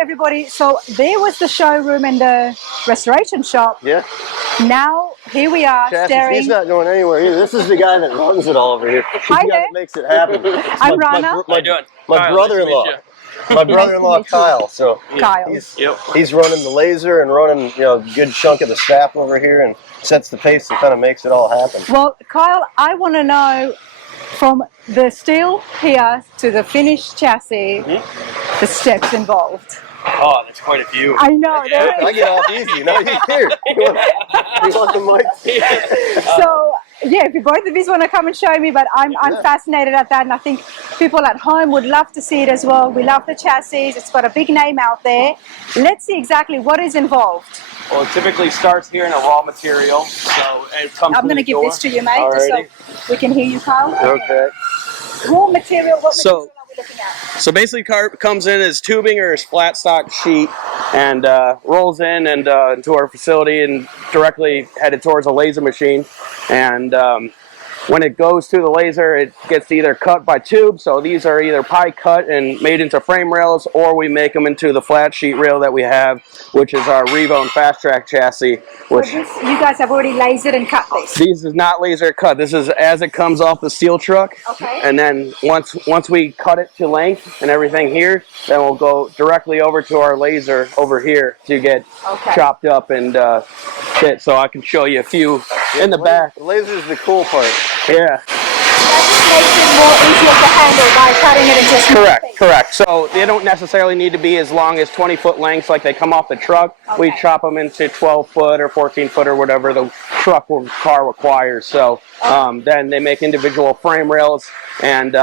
everybody, so there was the showroom and the restoration shop. Yeah. Now here we are staring. He's not going anywhere either. This is the guy that runs it all over here. He's Hi the guy there. that makes it happen. I'm Rana. My brother-in-law. My brother-in-law Kyle. So Kyle. He's running the laser and running, you know, a good chunk of the staff over here and sets the pace and kind of makes it all happen. Well, Kyle, I want to know from the steel here to the finished chassis, the steps involved. Oh, there's quite a few. I know. I get off easy. No, here. You want the mic? So, yeah, if you both of you want to come and show me, but I'm fascinated at that, and I think people at home would love to see it as well. We love the chassis. It's got a big name out there. Let's see exactly what is involved. Well, it typically starts here in a raw material, so it comes. I'm going to give this to you, mate, just so we can hear you, Kyle. Okay. Raw material. What material are we looking at? So basically, comes in as tubing or as flat stock sheet, and rolls in and into our facility and directly headed towards a laser machine. And when it goes to the laser, it gets either cut by tube. So these are either pie cut and made into frame rails, or we make them into the flat sheet rail that we have, which is our Revo and Fast Track chassis. Which you guys have already lasered and cut this? These is not laser cut. This is as it comes off the steel truck. Okay. And then once we cut it to length and everything here, then we'll go directly over to our laser over here to get chopped up and fit. So I can show you a few in the back. The laser is the cool part. Yeah. That just makes it more easier to handle by cutting it into small pieces. Correct. So they don't necessarily need to be as long as 20-foot lengths like they come off the truck. Okay. We chop them into 12-foot or 14-foot or whatever the truck or car requires. So then they make individual frame rails and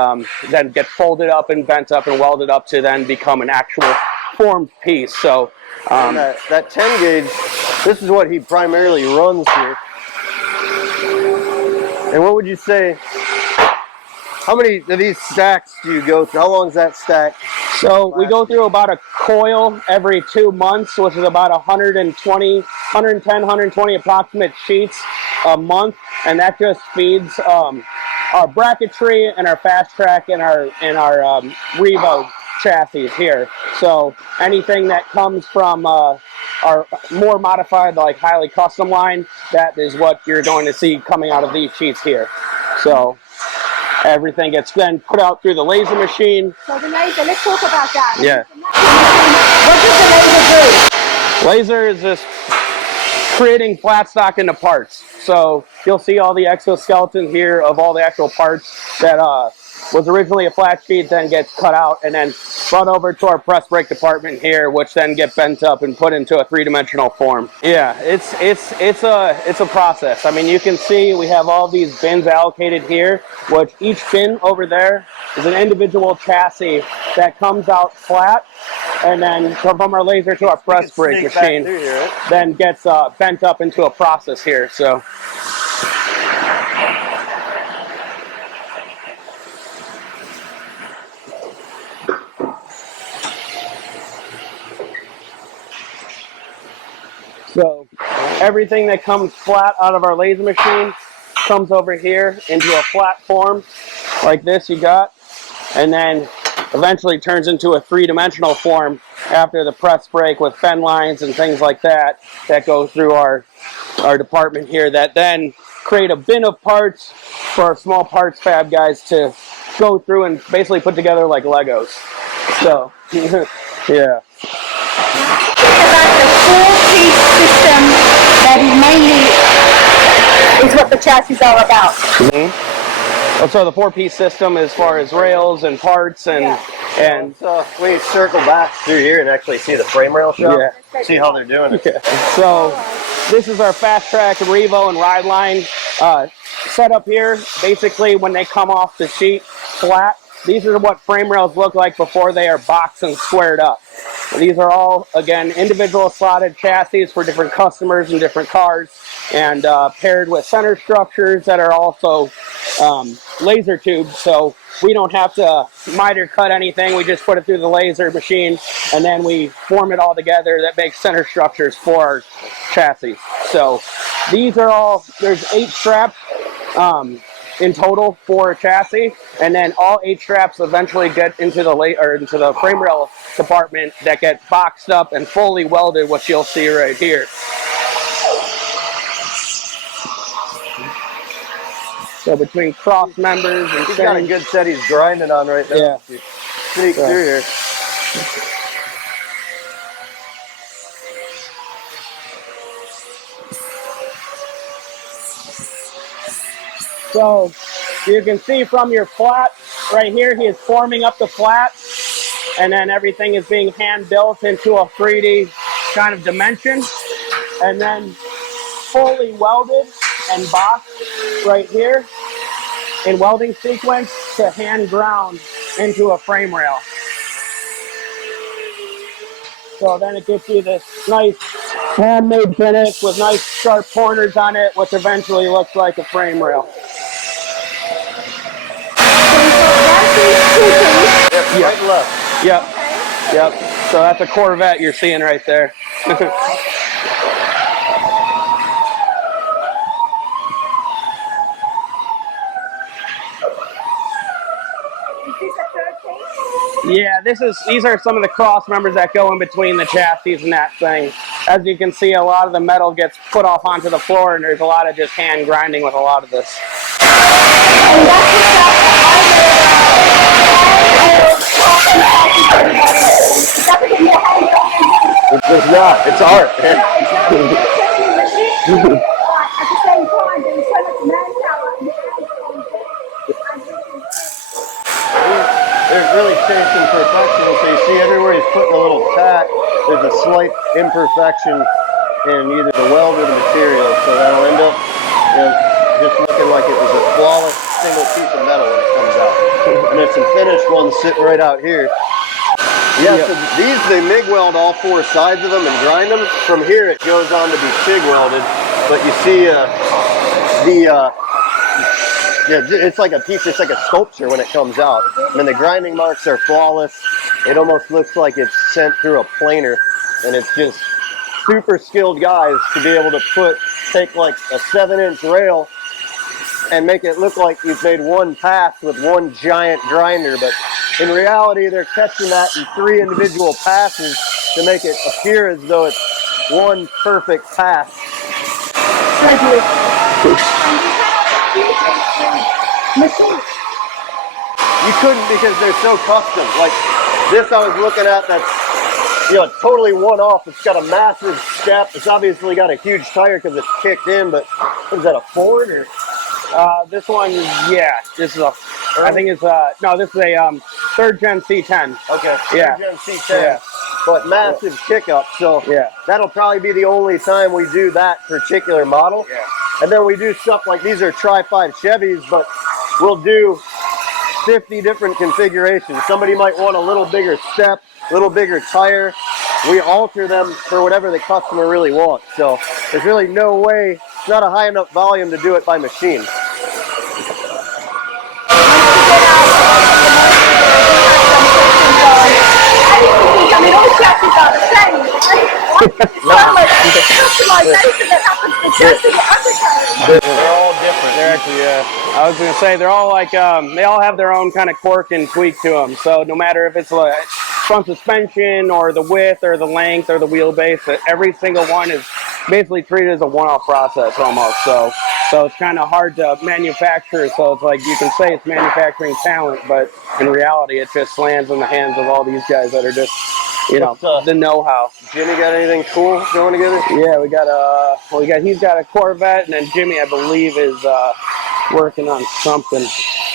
then get folded up and bent up and welded up to then become an actual formed piece. So that 10 gauge, this is what he primarily runs here. And what would you say, how many of these stacks do you go through? How long is that stack? So we go through about a coil every 2 months, which is about 110, 120 approximate sheets a month. And that just feeds our bracketry and our Fast Track and our Revo chassis here. So anything that comes from our more modified, like highly custom line, that is what you're going to see coming out of these sheets here. So everything gets then put out through the laser machine. So the laser, let's talk about that. Yeah. What does the laser do? Laser is just creating flat stock into parts. So you'll see all the exoskeleton here of all the actual parts that was originally a flat sheet, then gets cut out and then brought over to our press brake department here, which then get bent up and put into a three-dimensional form. Yeah, it's a process. I mean, you can see we have all these bins allocated here, which each bin over there is an individual chassis that comes out flat, and then from our laser to our press brake machine, then gets bent up into a process here. So. So everything that comes flat out of our laser machine comes over here into a flat form like this you got, and then eventually turns into a three-dimensional form after the press brake with fen lines and things like that go through our department here, that then create a bin of parts for our small parts fab guys to go through and basically put together like Legos. So yeah. About the four-piece system that mainly is what the chassis are about. So the four-piece system as far as rails and parts and we circle back through here and actually see the frame rail shop. Yeah. See how they're doing it. Yeah. So this is our Fast Track Revo and Ride Line set up here. Basically, when they come off the sheet flat, these are what frame rails look like before they are boxed and squared up. These are all, again, individual slotted chassis for different customers and different cars, and paired with center structures that are also laser tubes. So we don't have to miter cut anything. We just put it through the laser machine, and then we form it all together. That makes center structures for our chassis. So these are all, there's 8 straps. in total for a chassis, and then all 8 straps eventually get into the frame rail department that get boxed up and fully welded, which you'll see right here. So between cross members and he's got a good set he's grinding on right now. Yeah. Sneak through here. So you can see from your flat right here, he is forming up the flat, and then everything is being hand built into a 3D kind of dimension, and then fully welded and boxed right here in welding sequence to hand ground into a frame rail. So then it gives you this nice handmade finish with nice sharp corners on it, which eventually looks like a frame rail. Yep, right and left. Yep. Yep. So that's a Corvette you're seeing right there. Yeah, these are some of the cross members that go in between the chassis and that thing. As you can see, a lot of the metal gets put off onto the floor, and there's a lot of just hand grinding with a lot of this. It's not. It's art. They're really chasing perfection. So you see everywhere he's putting a little tack, there's a slight imperfection in either the weld or the material. So that'll end up just looking like it was a flawless single piece of metal when it comes out. And there's some finished ones sitting right out here. Yeah, so these, they MIG weld all 4 sides of them and grind them. From here it goes on to be TIG welded. But you see it's like a piece, it's like a sculpture when it comes out. I mean, the grinding marks are flawless. It almost looks like it's sent through a planer. And it's just super skilled guys to be able to take like a 7-inch rail and make it look like you've made one pass with one giant grinder. But in reality, they're catching that in 3 individual passes to make it appear as though it's one perfect pass. Thank you. You couldn't, because they're so custom. Like this I was looking at, that's totally one-off. It's got a massive step. It's obviously got a huge tire because it's kicked in, but what is that, a Ford or? This one, yeah, this is I think it's no, this is a 3rd gen C10. Okay, 3rd Yeah. gen C10. Yeah. But massive kick up, so Yeah. that'll probably be the only time we do that particular model. Yeah. And then we do stuff like, these are Tri-5 Chevys, but we'll do 50 different configurations. Somebody might want a little bigger step, a little bigger tire. We alter them for whatever the customer really wants. So there's really no way, it's not a high enough volume to do it by machine. I mean, all chassis are the same, right? So much customization that happens to chassis undercarriage. They're all different. They're actually, I was going to say, they're all like, they all have their own kind of quirk and tweak to them. So no matter if it's like front suspension or the width or the length or the wheelbase, every single one is basically treated as a one-off process almost. So it's kind of hard to manufacture. So it's like, you can say it's manufacturing talent, but in reality, it just lands in the hands of all these guys that are just, the know-how. Jimmy got anything cool going together? Yeah, he's got a Corvette, and then Jimmy, I believe, is working on something.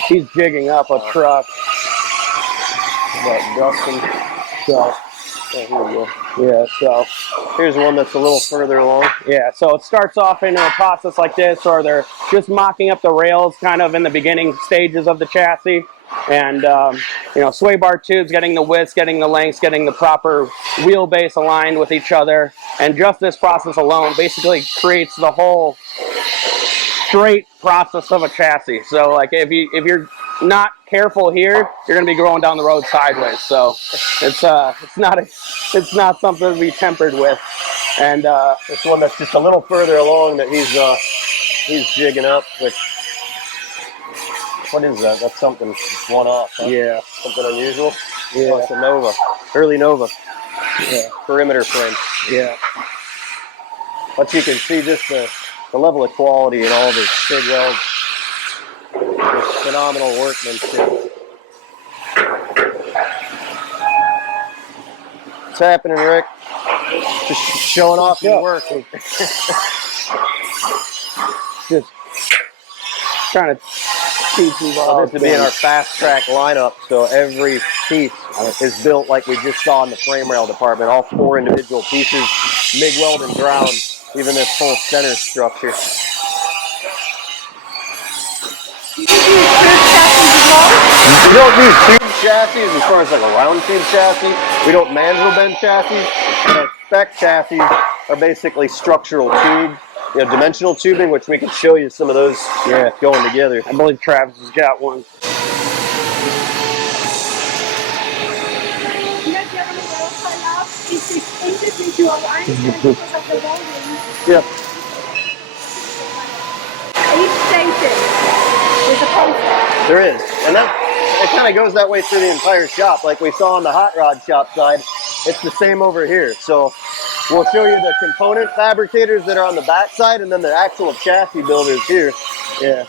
He's jigging up a truck. About Dustin. So, here we go. yeah, so. Here's one that's a little further along. Yeah, so it starts off in a process like this, or they're just mocking up the rails kind of in the beginning stages of the chassis. And, sway bar tubes, getting the widths, getting the lengths, getting the proper wheelbase aligned with each other. And just this process alone basically creates the whole straight process of a chassis. So, like, if you're not careful here, you're going to be going down the road sideways. So it's not something to be tempered with. And this one that's just a little further along that he's jigging up, which What is that? That's something one off, huh? Yeah. Something unusual? Yeah. Oh, it's a Nova. Early Nova. Yeah. Perimeter frame. Yeah. But you can see just the level of quality in all this TIG weld. Just phenomenal workmanship. What's happening, Rick? Just showing off your work. Just trying to teach you all this would be in our fast track lineup, so every piece is built like we just saw in the frame rail department. All 4 individual pieces, MIG weld and ground, even this whole center structure. We don't do tube chassis as far as like a round tube chassis. We don't mandrel bend chassis. And our spec chassis are basically structural tubes, dimensional tubing, which we can show you some of those going together. I believe Travis has got one. Jeremy Gerber loves is this individual because of the welding. Yep. Each station is a concept. There is. And it kind of goes that way through the entire shop. Like we saw on the hot rod shop side, it's the same over here. So we'll show you the component fabricators that are on the back side and then the actual chassis builders here. Yeah.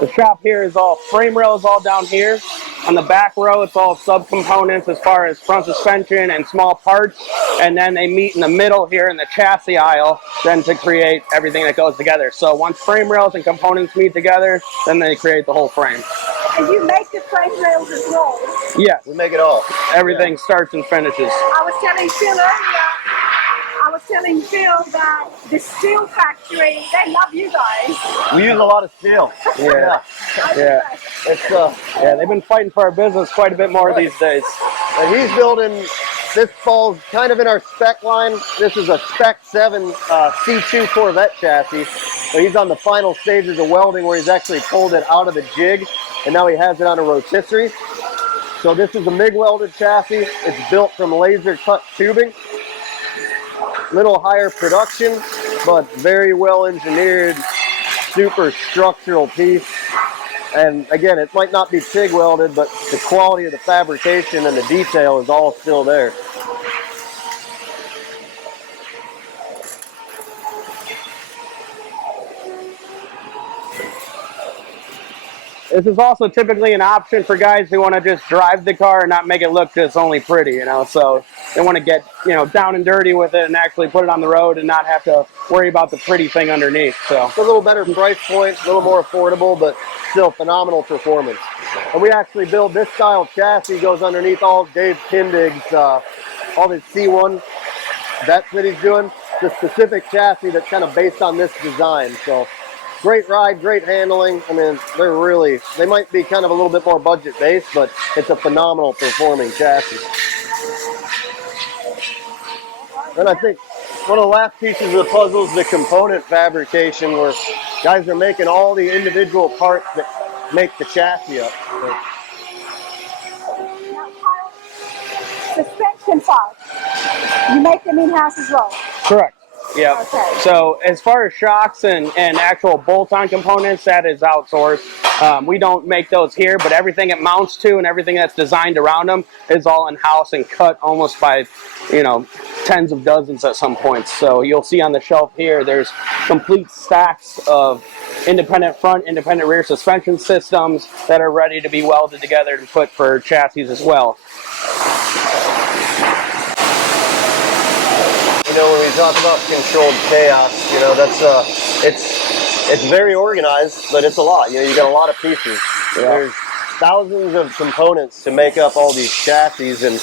The shop here is all frame rails all down here. On the back row, it's all subcomponents as far as front suspension and small parts. And then they meet in the middle here in the chassis aisle, then to create everything that goes together. So once frame rails and components meet together, then they create the whole frame. And you make the frame rails as well? Yes. We make it all. Everything starts and finishes. I was telling Phil earlier, that the steel factory, they love you guys. We use a lot of steel. Yeah. Yeah. It's Yeah, they've been fighting for our business quite a bit more these days. And he's building, this falls kind of in our spec line. This is a Spec 7 C2 Corvette chassis. So he's on the final stages of welding where he's actually pulled it out of the jig and now he has it on a rotisserie. So this is a MIG welded chassis. It's built from laser cut tubing. Little higher production, but very well engineered, super structural piece. And again, it might not be TIG welded, but the quality of the fabrication and the detail is all still there. This is also typically an option for guys who want to just drive the car and not make it look just only pretty, so they want to get, down and dirty with it and actually put it on the road and not have to worry about the pretty thing underneath. So it's a little better price point, a little more affordable, but still phenomenal performance. And we actually build this style chassis, goes underneath all Dave Kindig's, all his C1 vets that he's doing. The specific chassis that's kind of based on this design. So great ride, great handling. I mean, they might be kind of a little bit more budget based, but it's a phenomenal performing chassis. And I think one of the last pieces of the puzzle is the component fabrication, where guys are making all the individual parts that make the chassis up. Suspension parts, you make them in-house as well? correct. Yeah. Okay. So as far as shocks and actual bolt-on components, that is outsourced. We don't make those here, but everything it mounts to and everything that's designed around them is all in-house and cut almost by, tens of dozens at some points. So you'll see on the shelf here, there's complete stacks of independent front, independent rear suspension systems that are ready to be welded together to put for chassis as well. When we talk about controlled chaos, that's it's very organized, but it's a lot. You got a lot of pieces. Yeah. There's thousands of components to make up all these chassis, and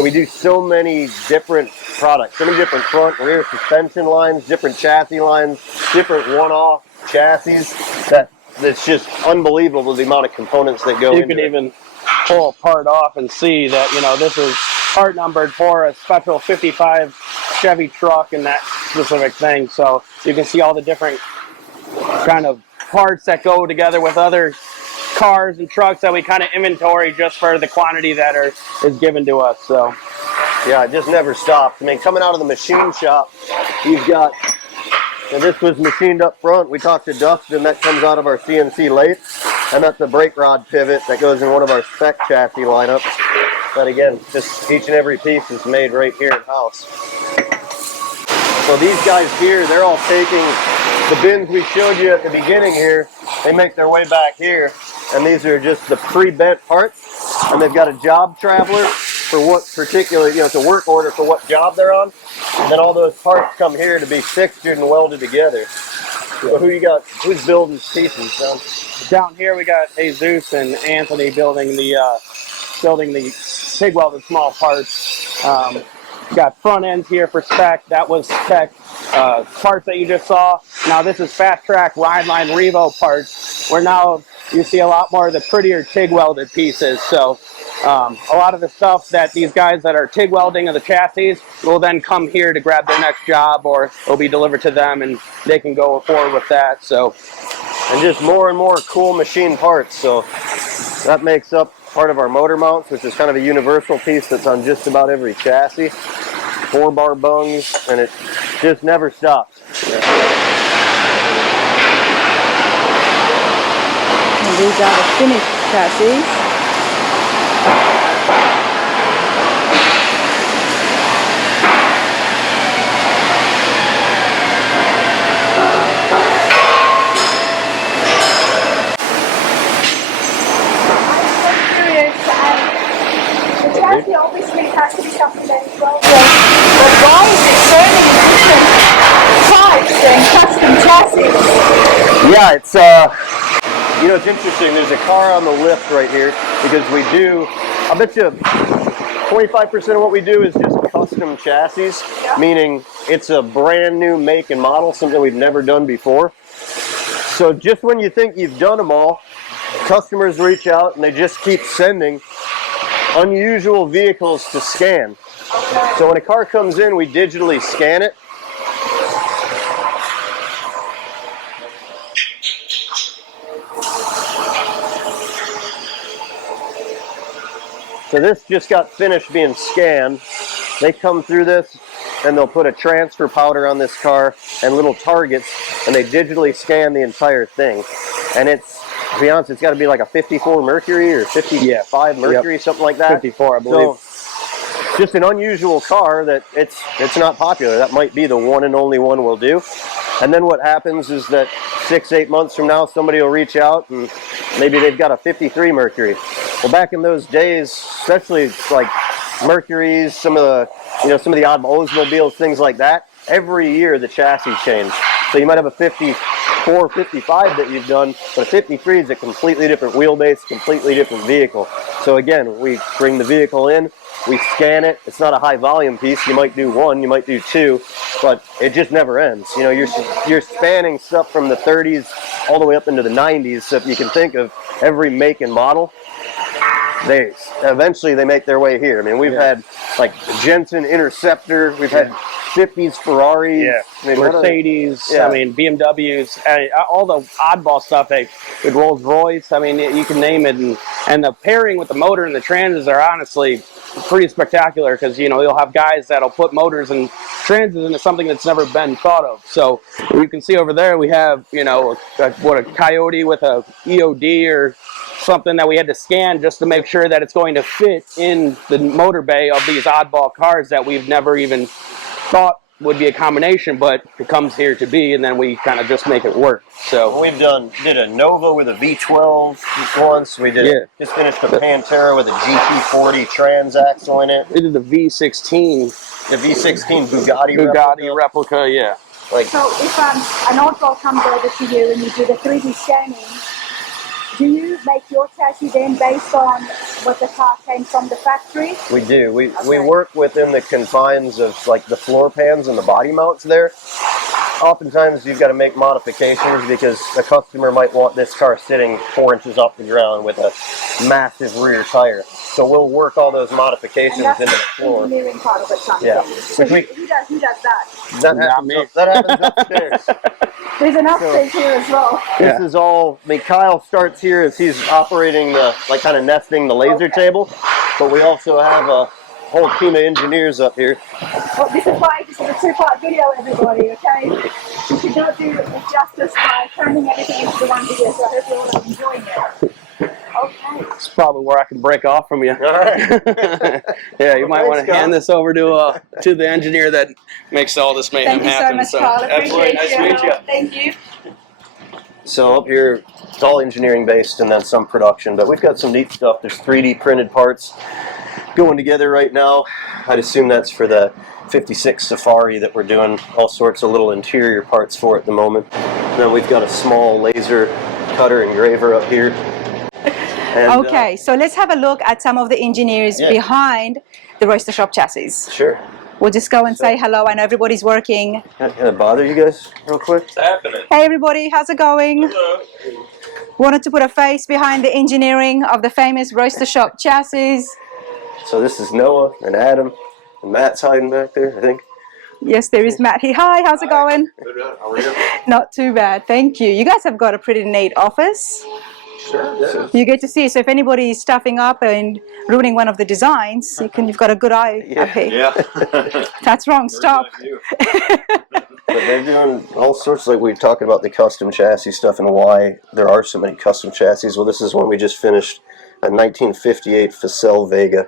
we do so many different products, so many different front, rear suspension lines, different chassis lines, different one-off chassis. That it's just unbelievable the amount of components that go into it. You can even pull a part off and see that this is part numbered for a special 55 Chevy truck and that specific thing. So you can see all the different kind of parts that go together with other cars and trucks that we kind of inventory just for the quantity that is given to us. So yeah, it just never stops. I mean, coming out of the machine shop, you've got, and this was machined up front. We talked to Dustin, that comes out of our CNC lathe. And that's the brake rod pivot that goes in one of our spec chassis lineups. But again, just each and every piece is made right here in-house. So these guys here, they're all taking the bins we showed you at the beginning here. They make their way back here, and these are just the pre-bent parts. And they've got a job traveler for what particular, it's a work order for what job they're on. And then all those parts come here to be fixtured and welded together. So who you got? Who's building pieces, John? Down here we got Jesus and Anthony building the TIG welded small parts. Got front ends here for spec. That was spec parts that you just saw. Now this is fast track ride line Revo parts, where now you see a lot more of the prettier TIG welded pieces. So a lot of the stuff that these guys that are TIG welding of the chassis will then come here to grab their next job, or it'll be delivered to them and they can go forward with that. So, and just more and more cool machine parts. So that makes up part of our motor mounts, which is kind of a universal piece that's on just about every chassis. 4-bar bungs, and it just never stops. And these are the finished chassis. Chassis obviously has to be something that is well built, but why is it so many different types and custom chassis? Yeah, it's it's interesting. There's a car on the lift right here because we do, I bet you 25% of what we do is just custom chassis, meaning it's a brand new make and model, something we've never done before. So just when you think you've done them all, customers reach out and they just keep sending unusual vehicles to scan. Okay. So when a car comes in, we digitally scan it. So this just got finished being scanned. They come through this and they'll put a transfer powder on this car and little targets, and they digitally scan the entire thing. And it's, to be honest, it's got to be like a 54 Mercury or 55 Mercury, something like that. 54, I believe. So just an unusual car that it's not popular. That might be the one and only one we'll do. And then what happens is that 6-8 months from now, somebody will reach out and maybe they've got a 53 Mercury. Well, back in those days, especially like Mercuries, some of the odd Oldsmobiles, things like that, every year the chassis changed. So you might have a 54, 55 that you've done, but a 53 is a completely different wheelbase, completely different vehicle. So again, we bring the vehicle in, we scan it. It's not a high volume piece. You might do one, you might do two, but it just never ends. You're spanning stuff from the 30s all the way up into the 90s. So if you can think of every make and model, they eventually make their way here. I mean, we've had like Jensen Interceptor, we've had 50s Ferrari, Mercedes, BMWs, all the oddball stuff, with Rolls Royce. I mean, you can name it, and the pairing with the motor and the transes are honestly pretty spectacular, because you'll have guys that'll put motors and transes into something that's never been thought of. So you can see over there we have a Coyote with a EOD or something that we had to scan just to make sure that it's going to fit in the motor bay of these oddball cars that we've never even thought would be a combination, but it comes here to be, and then we kind of just make it work. So we've did a Nova with a V12 once. We just finished a Pantera with a GT40 transaxle in it. We did the V16. The V16 Bugatti replica, yeah. So if an oddball comes over to you and you do the 3D scanning, do you make your chassis then based on what the car came from the factory? We do. We work within the confines of like the floor pans and the body mounts there. Oftentimes you've got to make modifications because the customer might want this car sitting 4 inches off the ground with a massive rear tire. So we'll work all those modifications into the floor. Engineering part of it, yeah. So who does that? That happens upstairs. There's an upstairs here as well. This is all, Kyle starts here as he's operating kind of nesting the laser table, but we also have a whole team of engineers up here. Well, this is a two-part video, everybody, okay? You should not do it justice by turning everything into the one video, so I hope you're all enjoying it. probably where I can break off from you. All right. Yeah, you might Thanks, want to hand Kyle. this over to the engineer that makes all this mayhem Thank you so happen. much, Carl. Absolutely, nice to meet you. Thank you. So up here, it's all engineering based and then some production, but we've got some neat stuff. There's 3D printed parts going together right now. I'd assume that's for the 56 Safari that we're doing all sorts of little interior parts for at the moment. And then we've got a small laser cutter engraver up here. And, Okay, so let's have a look at some of the engineers behind the Roadster Shop chassis. Sure. We'll just go and say hello. I know everybody's working. Can I bother you guys real quick? What's happening? Hey everybody, how's it going? Hello. Wanted to put a face behind the engineering of the famous Roadster Shop chassis. So this is Noah and Adam, and Matt's hiding back there, I think. Yes, there is Matt here. Hi, how's it going? Good. How are you? Not too bad, thank you. You guys have got a pretty neat office. Sure. Yeah. You get to see, so if anybody is stuffing up and ruining one of the designs, you've got a good eye up here. Yeah. That's wrong, stop. But they're doing all sorts, like we were talking about the custom chassis stuff and why there are so many custom chassis. Well, this is one we just finished, a 1958 Facel Vega.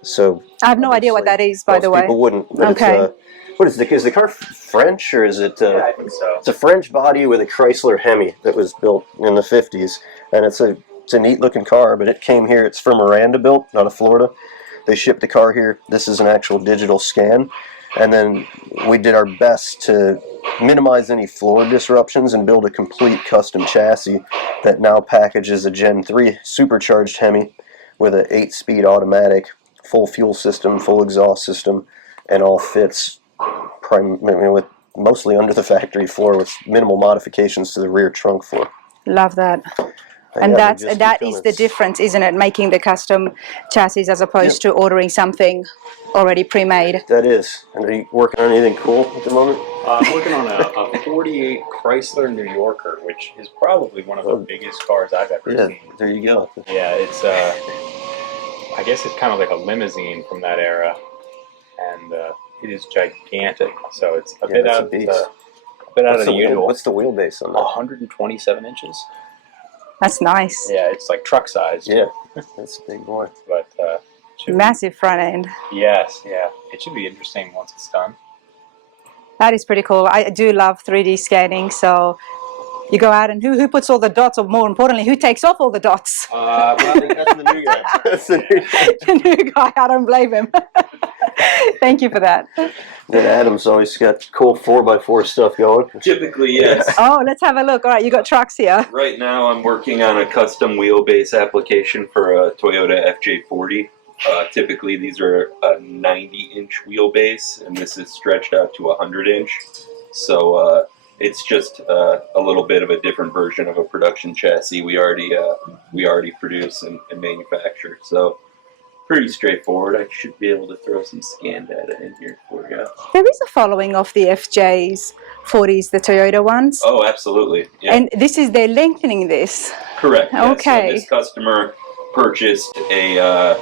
So I have no idea what that is, by the way. People wouldn't. But Okay. It's, what is the car French or is it? I think so. It's a French body with a Chrysler Hemi that was built in the 50s, and it's a neat looking car. But it came here. It's from Miranda built, out of Florida. They shipped the car here. This is an actual digital scan, and then we did our best to minimize any floor disruptions and build a complete custom chassis that now packages a Gen 3 supercharged Hemi with an 8-speed automatic, full fuel system, full exhaust system, and all fits with mostly under the factory floor with minimal modifications to the rear trunk floor. Love that. And yeah, that is the difference, isn't it? Making the custom chassis as opposed to ordering something already pre-made. That is. And are you working on anything cool at the moment? I'm working on a 48 Chrysler New Yorker, which is probably one of the biggest cars I've ever seen. There you go. Yeah, it's I guess it's kind of like a limousine from that era, and it is gigantic. So it's a bit out of the usual. What's the wheelbase on that? 127 inches. That's nice. Yeah, it's like truck size. Yeah, that's a big boy. But Massive front end. yes, yeah, it should be interesting once it's done. That is pretty cool. I do love 3D scanning. So you go out and who puts all the dots, or more importantly, who takes off all the dots? Well, that's the new guy. That's the new guy. The new guy. I don't blame him. Thank you for that. Then Adam's always got cool 4x4 stuff going. Typically, yes. Oh, let's have a look. All right, you got trucks here. Right now, I'm working on a custom wheelbase application for a Toyota FJ40. Typically, these are a 90-inch wheelbase, and this is stretched out to 100-inch. So it's just a little bit of a different version of a production chassis we already produce and manufacture. So pretty straightforward. I should be able to throw some scan data in here for you. There is a following of the FJs, 40s, the Toyota ones. Oh, absolutely. Yeah. And they're lengthening this. Correct. Yeah. Okay. So this customer purchased a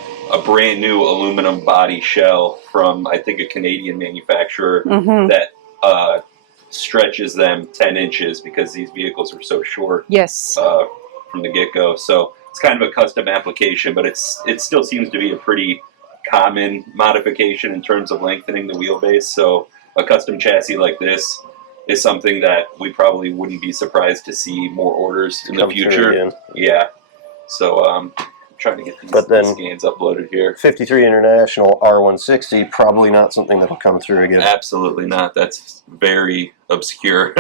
brand new aluminum body shell from, I think, a Canadian manufacturer that stretches them 10 inches because these vehicles are so short. Yes. From the get-go. So it's kind of a custom application, but it still seems to be a pretty common modification in terms of lengthening the wheelbase. So a custom chassis like this is something that we probably wouldn't be surprised to see more orders in the future. Yeah. So I'm trying to get these scans uploaded here. 53 International R160, probably not something that'll come through again. Absolutely not. That's very obscure.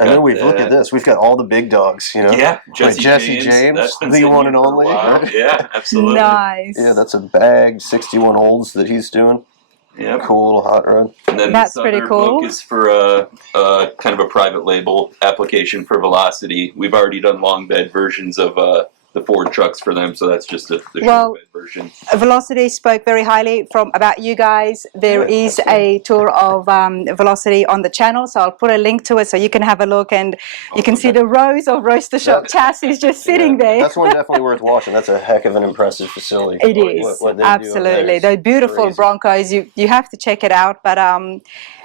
And then look at this. We've got all the big dogs, you know. Yeah, Jesse James, the one and only. Right? Yeah, absolutely. Nice. Yeah, that's a bagged 61 olds that he's doing. Yeah, cool little hot rod. And then that's this pretty other cool. book is for a kind of a private label application for Velocity. We've already done long bed versions of the Ford trucks for them, so that's just the short bed version. Velocity spoke very highly about you guys. There is a tour of Velocity on the channel, so I'll put a link to it so you can have a look and you can see the rows of Roadster Shop chassis just sitting there. That's one definitely worth watching. That's a heck of an impressive facility. It is, what they absolutely. do They're beautiful Broncos. You have to check it out, but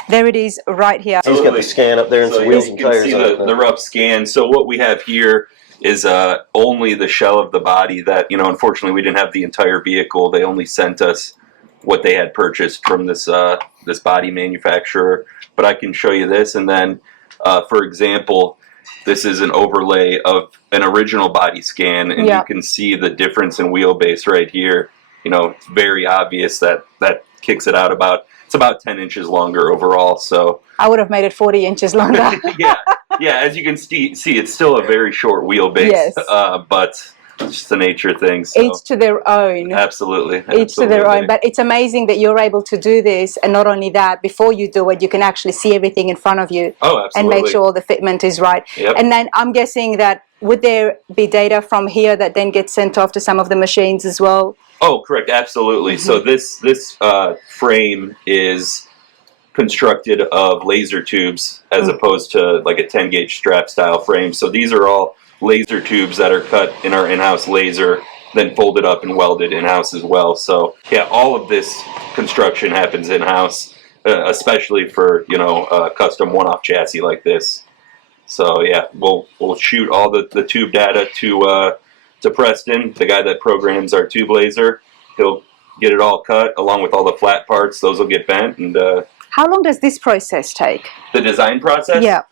there it is right here. He's got the scan up there and some wheels you and can tires see on it. the rough scan. So what we have here is only the shell of the body that, unfortunately we didn't have the entire vehicle. They only sent us what they had purchased from this this body manufacturer. But I can show you this, and then, for example, this is an overlay of an original body scan, and you can see the difference in wheelbase right here. It's very obvious that kicks it out it's about 10 inches longer overall. So I would have made it 40 inches longer. yeah. As you can see, it's still a very short wheelbase. Yes. But it's just the nature of things. So. Each to their own. Absolutely. Each to their own. But it's amazing that you're able to do this, and not only that, before you do it, you can actually see everything in front of you. Oh, absolutely. And make sure all the fitment is right. Yep. And then I'm guessing that would there be data from here that then gets sent off to some of the machines as well? Oh, correct. Absolutely. So this frame is constructed of laser tubes as opposed to like a 10 gauge strap style frame. So these are all laser tubes that are cut in our in-house laser, then folded up and welded in-house as well. So yeah, all of this construction happens in-house, especially for a custom one-off chassis like this. So yeah, we'll shoot all the tube data to Preston, the guy that programs our tube laser. He'll get it all cut along with all the flat parts. Those will get bent. And how long does this process take? The design process? Yeah.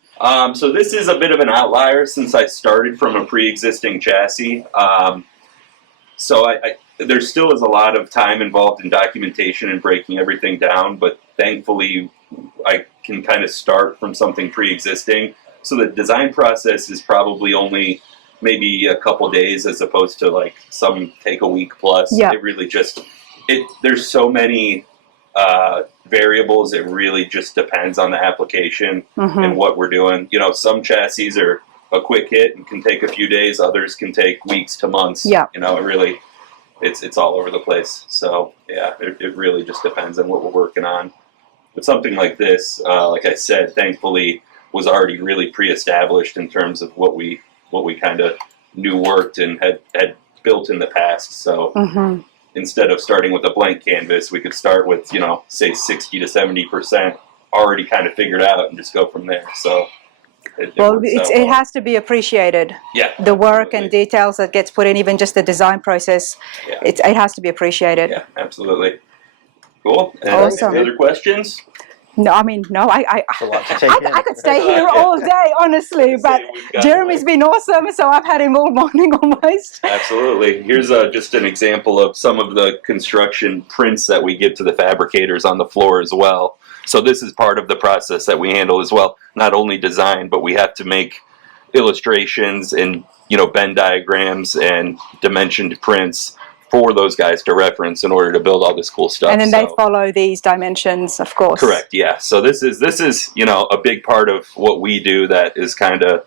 So this is a bit of an outlier since I started from a pre-existing chassis. So there still is a lot of time involved in documentation and breaking everything down, but thankfully I can kind of start from something pre-existing. So the design process is probably only maybe a couple days as opposed to like some take a week plus. Yeah. It really just, there's so many variables. It really just depends on the application and what we're doing. Some chassis are a quick hit and can take a few days. Others can take weeks to months. Yeah. It really, it's all over the place. So yeah, it really just depends on what we're working on. But something like this, like I said, thankfully was already really pre-established in terms of what we kind of knew worked and had built in the past. So instead of starting with a blank canvas, we could start with, say 60 to 70% already kind of figured out and just go from there. So it has to be appreciated. Yeah, the work absolutely. And details that gets put in, even just the design process, it has to be appreciated. Yeah, absolutely. Cool. And awesome. Any other questions? No, I mean, no, I could stay here all day, honestly, but Jeremy's been awesome, so I've had him all morning almost. Absolutely. Here's just an example of some of the construction prints that we give to the fabricators on the floor as well. So this is part of the process that we handle as well. Not only design, but we have to make illustrations and, Venn diagrams and dimensioned prints for those guys to reference in order to build all this cool stuff. And then they follow these dimensions, of course. Correct, yeah. So this is a big part of what we do that is kind of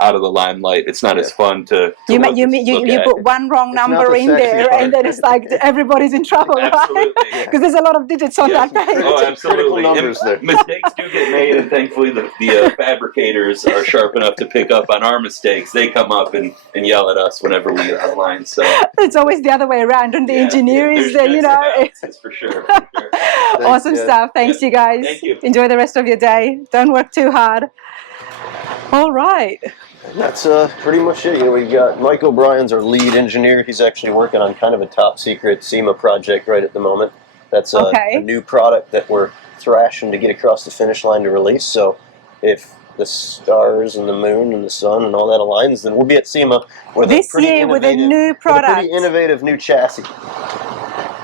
out of the limelight. It's not as fun to you look put one wrong number in there, and then it's like everybody's in trouble, right? Because there's a lot of digits on that page. Oh, absolutely. Numbers there. Mistakes do get made, and thankfully the fabricators are sharp enough to pick up on our mistakes. They come up and yell at us whenever we get out of line. So it's always the other way around, and the engineer is there, It's for sure. Awesome stuff. Thanks, you guys. Thank you. Enjoy the rest of your day. Don't work too hard. All right. And that's pretty much it. We've got Mike O'Brien's our lead engineer. He's actually working on kind of a top secret SEMA project right at the moment. That's a new product that we're thrashing to get across the finish line to release. So if the stars and the moon and the sun and all that aligns, then we'll be at SEMA with this year with a new product. With a pretty innovative new chassis.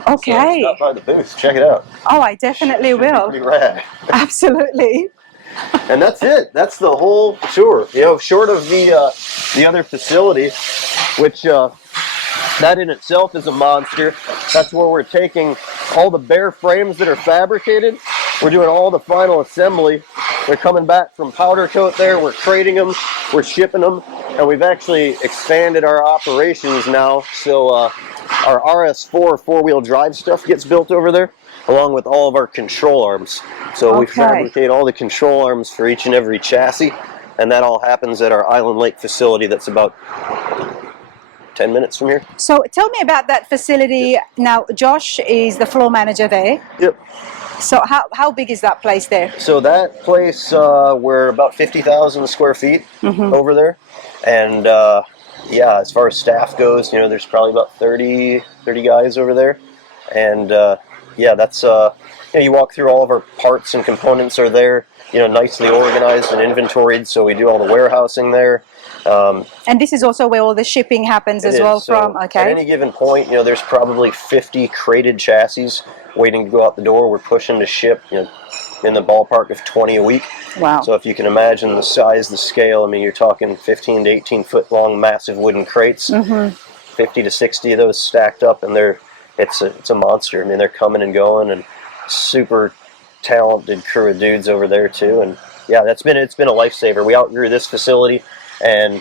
Okay. So stop by the booth. Check it out. Oh, I definitely will. Pretty rad. Absolutely. And that's it. That's the whole tour. Short of the other facility, which that in itself is a monster. That's where we're taking all the bare frames that are fabricated. We're doing all the final assembly. They're coming back from powder coat there. We're crating them. We're shipping them. And we've actually expanded our operations now. So our RS4 four-wheel drive stuff gets built over there, along with all of our control arms. So we fabricate all the control arms for each and every chassis, and that all happens at our Island Lake facility that's about 10 minutes from here. So tell me about that facility. Now, Josh is the floor manager there. Yep. So how big is that place there? So that place, we're about 50,000 square feet over there, and yeah, as far as staff goes, there's probably about 30 guys over there, and yeah, that's you walk through, all of our parts and components are there, nicely organized and inventoried. So we do all the warehousing there. And this is also where all the shipping happens as well from. Okay. At any given point, there's probably 50 crated chassis waiting to go out the door. We're pushing to ship, in the ballpark of 20 a week. Wow. So if you can imagine the size, the scale, I mean, you're talking 15 to 18 foot long, massive wooden crates, 50 to 60 of those stacked up, and it's a monster. I mean, they're coming and going, and super talented crew of dudes over there too. And yeah, it's been a lifesaver. We outgrew this facility, and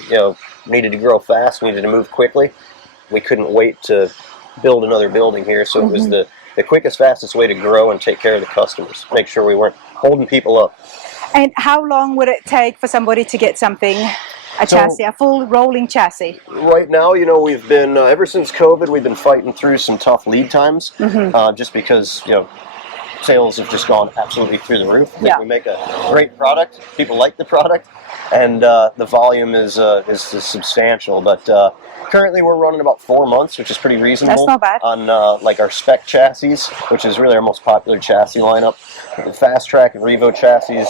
needed to grow fast, needed to move quickly. We couldn't wait to build another building here, so it was the quickest, fastest way to grow and take care of the customers, make sure we weren't holding people up. And how long would it take for somebody to get something, chassis, a full rolling chassis? Right now, we've been, ever since COVID, we've been fighting through some tough lead times, just because, sales have just gone absolutely through the roof. We make a great product, people like the product, and the volume is substantial. But currently we're running about 4 months, which is pretty reasonable. That's not bad. On like our spec chassis, which is really our most popular chassis lineup. The Fast Track and Revo chassis,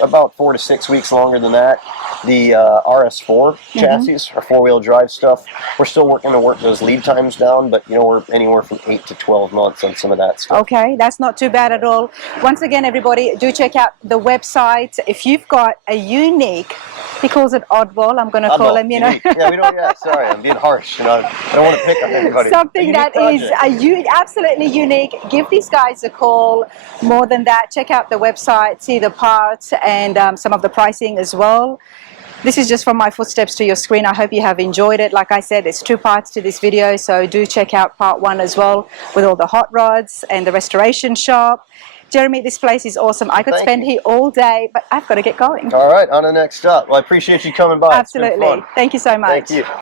about 4 to 6 weeks longer than that. The RS4 chassis, our four-wheel drive stuff, we're still working to work those lead times down, but we're anywhere from 8 to 12 months on some of that stuff. Okay, that's not too bad at all. Once again, everybody, do check out the website. If you've got a unique, he calls it oddball, I'm going to call him, Unique. Yeah, we don't, sorry, I'm being harsh. I don't want to pick on anybody. Something that is absolutely unique. Give these guys a call. More than that, check out the website, see the parts and some of the pricing as well. This is just from my footsteps to your screen. I hope you have enjoyed it. Like I said, there's 2 parts to this video, so do check out part 1 as well with all the hot rods and the restoration shop. Jeremy, this place is awesome. I could spend here all day, but I've got to get going. All right, on to the next stop. Well, I appreciate you coming by. Absolutely. Thank you so much. Thank you.